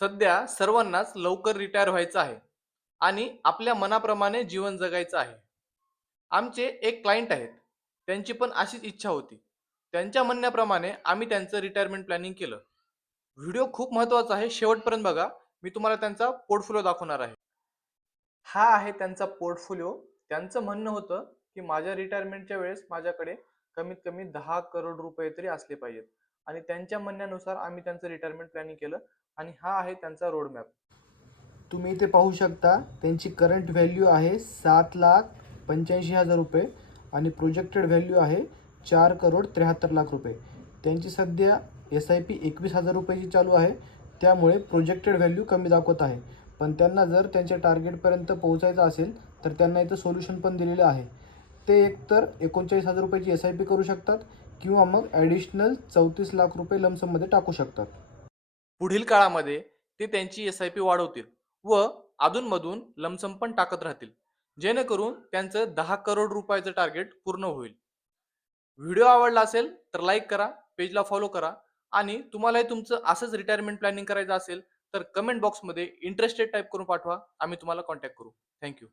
सध्या सर्वांनाच लवकर रिटायर व्हायचं आहे आणि आपल्या मनाप्रमाणे जीवन जगायचं आहे. आमचे एक क्लायंट आहेत. त्यांची पण अशीच इच्छा होती. त्यांच्या म्हणण्याप्रमाणे आम्ही त्यांचं रिटायरमेंट प्लॅनिंग केलं. व्हिडिओ खूप महत्त्वाचा आहे. शेवटपर्यंत बघा. मी तुम्हाला त्यांचा पोर्टफोलिओ दाखवणार आहे. हा आहे त्यांचा पोर्टफोलिओ. त्यांचं म्हणणं होतं, की माझ्या रिटायरमेंटच्या वेळेस माझ्याकडे कमीत कमी 10 करोड रुपये तरी असले पाहिजेत आणि त्यांच्या म्हणण्यानुसार आम्ही त्यांचं रिटायरमेंट प्लॅनिंग केलं आणि हा आहे त्यांचा रोड मॅप. तुम्ही इथे पाहू शकता त्यांची करंट व्हॅल्यू आहे 7,85,000 रुपये आणि प्रोजेक्टेड व्हॅल्यू आहे 4,73,00,000 रुपये. त्यांची सध्या SIP 21,000 रुपयाची चालू आहे, त्यामुळे प्रोजेक्टेड व्हॅल्यू कमी दाखवत आहे. पण त्यांना जर त्यांच्या टार्गेटपर्यंत पोहोचायचं असेल तर त्यांना इथं सोल्युशन पण दिलेलं आहे. ते एकतर 39,000 रुपयाची SIP करू शकतात किंवा मग ॲडिशनल 34,00,000 रुपये लमसममध्ये टाकू शकतात. पुढील काळामध्ये ते त्यांची SIP वाढवतील व अधूनमधून लमसम पण टाकत राहतील, जेणेकरून त्यांचं 10 करोड रुपयाचं टार्गेट पूर्ण होईल. व्हिडिओ आवडला असेल तर लाईक करा, पेजला फॉलो करा आणि तुम्हालाही तुमचं असंच रिटायरमेंट प्लॅनिंग करायचं असेल तर कमेंट बॉक्समध्ये इंटरेस्टेड टाईप करून पाठवा. आम्ही तुम्हाला कॉन्टॅक्ट करू. Thank you.